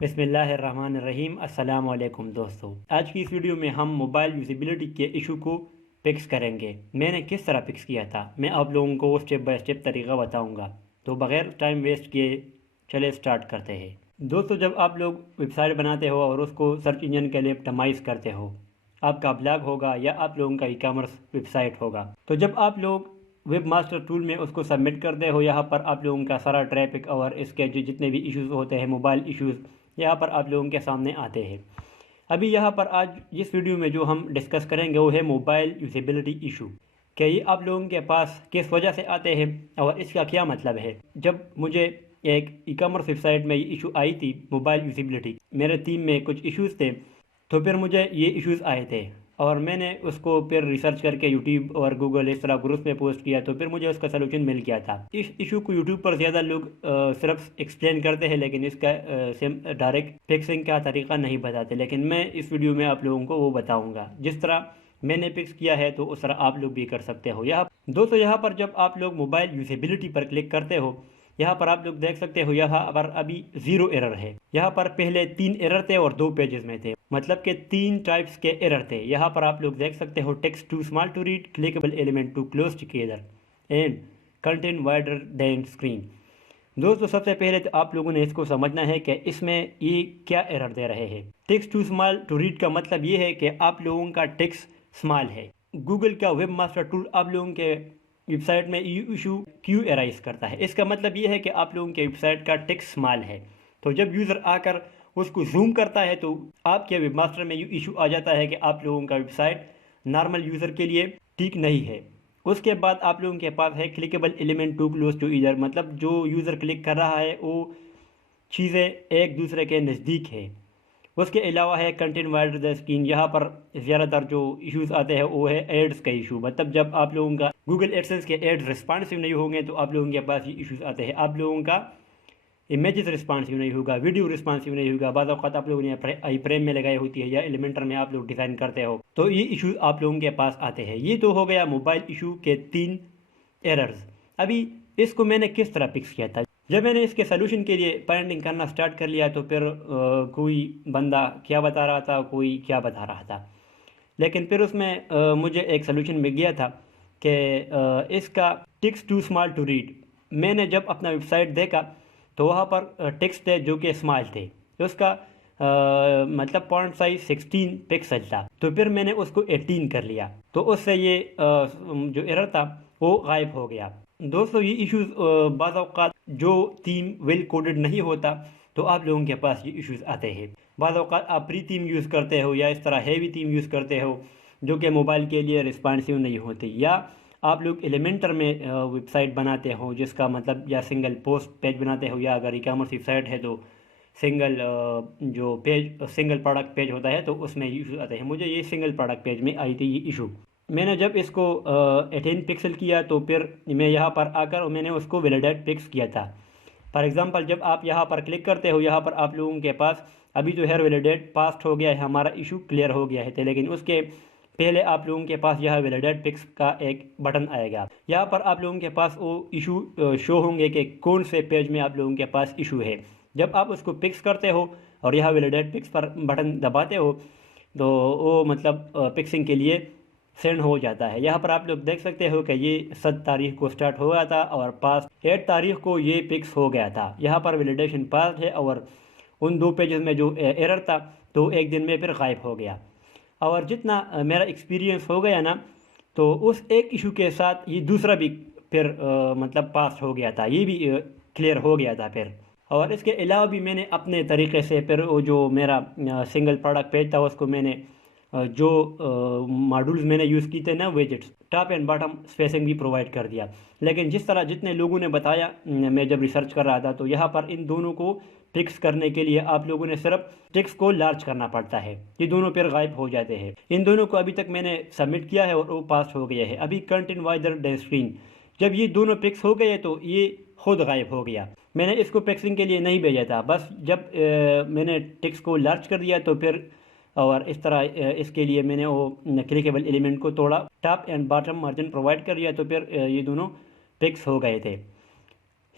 بسم اللہ الرحمن الرحیم۔ السلام علیکم دوستو، آج کی اس ویڈیو میں ہم موبائل یوزیبلٹی کے ایشو کو فکس کریں گے۔ میں نے کس طرح فکس کیا تھا میں آپ لوگوں کو سٹیپ بائی سٹیپ طریقہ بتاؤں گا، تو بغیر ٹائم ویسٹ کیے چلے سٹارٹ کرتے ہیں۔ دوستو، جب آپ لوگ ویب سائٹ بناتے ہو اور اس کو سرچ انجن کے لیے اپٹیمائز کرتے ہو، آپ کا بلاگ ہوگا یا آپ لوگوں کا ای کامرس ویب سائٹ ہوگا، تو جب آپ لوگ ویب ماسٹر ٹول میں اس کو سبمٹ کرتے ہو، یہاں پر آپ لوگوں کا سارا ٹریفک اور اس کے جتنے بھی ایشوز ہوتے ہیں، موبائل ایشوز، یہاں پر آپ لوگوں کے سامنے آتے ہیں۔ ابھی یہاں پر آج جس ویڈیو میں جو ہم ڈسکس کریں گے وہ ہے موبائل یوزیبلٹی ایشو، کہ یہ آپ لوگوں کے پاس کس وجہ سے آتے ہیں اور اس کا کیا مطلب ہے۔ جب مجھے ایک ای کامرس ویب سائٹ میں یہ ایشو آئی تھی موبائل یوزیبلٹی، میرے ٹیم میں کچھ ایشوز تھے، تو پھر مجھے یہ ایشوز آئے تھے اور میں نے اس کو پھر ریسرچ کر کے یوٹیوب اور گوگل اس طرح گروپ میں پوسٹ کیا، تو پھر مجھے اس کا سلوشن مل گیا تھا۔ اس ایشو کو یوٹیوب پر زیادہ لوگ صرف ایکسپلین کرتے ہیں، لیکن اس کا ڈائریکٹ فکسنگ کا طریقہ نہیں بتاتے، لیکن میں اس ویڈیو میں آپ لوگوں کو وہ بتاؤں گا جس طرح میں نے فکس کیا ہے، تو اس طرح آپ لوگ بھی کر سکتے ہو۔ یہاں پر جب آپ لوگ موبائل یوزیبلٹی پر کلک کرتے ہو، یہاں پر آپ لوگ دیکھ سکتے ہو یہاں پر ابھی 0 ایرر ہے۔ یہاں پر پہلے 3 ایرر تھے اور 2 پیجز میں تھے، مطلب کہ 3 ٹائپس کے ایرر تھے۔ یہاں پر آپ لوگ دیکھ سکتے ہو text too small to read, clickable element too close together and content wider than screen. دوستو، سب سے پہلے تو آپ لوگوں نے اس کو سمجھنا ہے کہ اس میں یہ کیا ایرر دے رہے ہیں۔ Text too small to read کا مطلب یہ ہے کہ آپ لوگوں کا ٹیکسٹ اسمال ہے۔ گوگل کا ویب ماسٹر ٹول آپ لوگوں کے ویب سائٹ میں یہ ایشو کیوں ایرائز کرتا ہے، اس کا مطلب یہ ہے کہ آپ لوگوں کے ویب سائٹ کا ٹیکسٹ اسمال ہے، تو جب یوزر آ کر اس کو زوم کرتا ہے تو آپ کے ویب ماسٹر میں یہ ایشو آ جاتا ہے کہ آپ لوگوں کا ویب سائٹ نارمل یوزر کے لیے ٹھیک نہیں ہے۔ اس کے بعد آپ لوگوں کے پاس ہے clickable element too close together, مطلب جو یوزر کلک کر رہا ہے وہ چیزیں ایک دوسرے کے نزدیک ہے۔ اس کے علاوہ ہے کنٹینٹ وائڈر دا اسکرین۔ یہاں پر زیادہ تر جو ایشوز آتے ہیں وہ ہے ایڈز کا ایشو، مطلب جب آپ لوگوں کا گوگل ایڈسنس کے ایڈز رسپانسو نہیں ہوں گے تو آپ لوگوں کے پاس یہ ایشوز آتے ہیں۔ آپ لوگوں کا امیجز رسپانسو نہیں ہوگا، ویڈیو رسپانسو نہیں ہوگا، بعض اوقات آپ لوگوں نے آئی فریم میں لگائی ہوتی ہے یا ایلیمنٹر میں آپ لوگ ڈیزائن کرتے ہو، تو یہ ایشوز آپ لوگوں کے پاس آتے ہیں۔ یہ تو ہو گیا موبائل ایشو کے 3 ایررز۔ ابھی اس کو میں نے کس طرح فکس کیا تھا، جب میں نے اس کے سلوشن کے لیے فائنڈنگ کرنا سٹارٹ کر لیا تو پھر کوئی بندہ کیا بتا رہا تھا، کوئی کیا بتا رہا تھا، لیکن پھر اس میں مجھے ایک سلوشن مل گیا تھا کہ اس کا text too small to read. میں نے جب اپنا ویب سائٹ دیکھا تو وہاں پر ٹیکسٹ تھے جو کہ اسمال تھے، اس کا مطلب فونٹ سائز 16 پکسل تھا، تو پھر میں نے اس کو 18 کر لیا، تو اس سے یہ جو ایرر تھا وہ غائب ہو گیا۔ دوستو، یہ ایشوز بعض اوقات جو تھیم ویل کوڈڈ نہیں ہوتا تو آپ لوگوں کے پاس یہ ایشوز آتے ہیں۔ بعض اوقات آپ پری تھیم یوز کرتے ہو یا اس طرح ہیوی تھیم یوز کرتے ہو جو کہ موبائل کے لیے رسپانسیو نہیں ہوتی، یا آپ لوگ ایلیمنٹر میں ویب سائٹ بناتے ہو جس کا مطلب یا سنگل پوسٹ پیج بناتے ہو، یا اگر ای کامرس ویب سائٹ ہے تو سنگل جو پیج سنگل پروڈکٹ پیج ہوتا ہے تو اس میں ایشوز آتے ہیں۔ مجھے یہ سنگل پروڈکٹ پیج میں آئی تھی یہ ایشو۔ میں نے جب اس کو 18 پکسل کیا تو پھر میں یہاں پر آ کر میں نے اس کو ویلیڈیٹ فکس کیا تھا۔ فار ایگزامپل، جب آپ یہاں پر کلک کرتے ہو، یہاں پر آپ لوگوں کے پاس ابھی جو ہے ویلیڈیٹ پاسٹ ہو گیا ہے، ہمارا ایشو کلیئر ہو گیا ہے، لیکن اس کے پہلے آپ لوگوں کے پاس یہاں ویلیڈیٹ فکس کا ایک بٹن آئے گا۔ یہاں پر آپ لوگوں کے پاس وہ ایشو شو ہوں گے کہ کون سے پیج میں آپ لوگوں کے پاس ایشو ہے۔ جب آپ اس کو فکس کرتے ہو اور یہاں ویلیڈیٹ فکس پر بٹن دباتے ہو تو وہ مطلب فکسنگ کے لیے سینڈ ہو جاتا ہے۔ یہاں پر آپ لوگ دیکھ سکتے ہو کہ یہ 7 تاریخ کو سٹارٹ ہو گیا تھا اور 8 تاریخ کو یہ فکس ہو گیا تھا۔ یہاں پر ویلیڈیشن پاس ہے اور ان 2 پیجز میں جو ایرر تھا تو ایک دن میں پھر غائب ہو گیا۔ اور جتنا میرا ایکسپیرینس ہو گیا نا، تو اس ایک ایشو کے ساتھ یہ دوسرا بھی پھر مطلب پاس ہو گیا تھا، یہ بھی کلیئر ہو گیا تھا پھر۔ اور اس کے علاوہ بھی میں نے اپنے طریقے سے پھر وہ جو میرا سنگل پروڈکٹ پیج تھا اس کو میں نے جو ماڈولز میں نے یوز کی تھے نا، ویجٹس، ٹاپ اینڈ باٹم اسپیسنگ بھی پرووائڈ کر دیا، لیکن جتنے لوگوں نے بتایا میں جب ریسرچ کر رہا تھا تو یہاں پر ان دونوں کو فکس کرنے کے لیے آپ لوگوں نے صرف ٹیکسٹ کو لارج کرنا پڑتا ہے، یہ دونوں پھر غائب ہو جاتے ہیں۔ ان دونوں کو ابھی تک میں نے سبمٹ کیا ہے اور وہ پاس ہو گیا ہے۔ ابھی کنٹینٹ وائڈر دین اسکرین، جب یہ دونوں فکس ہو گئے تو یہ خود غائب ہو گیا۔ میں نے اس کو فکسنگ کے لیے نہیں بھیجا تھا، بس جب میں نے ٹیکسٹ کو لارج کر دیا تو پھر اور اس طرح اس کے لیے میں نے وہ کلکیبل ایلیمنٹ کو توڑا، top and bottom margin provide کر دیا، تو پھر یہ دونوں فکس ہو گئے تھے۔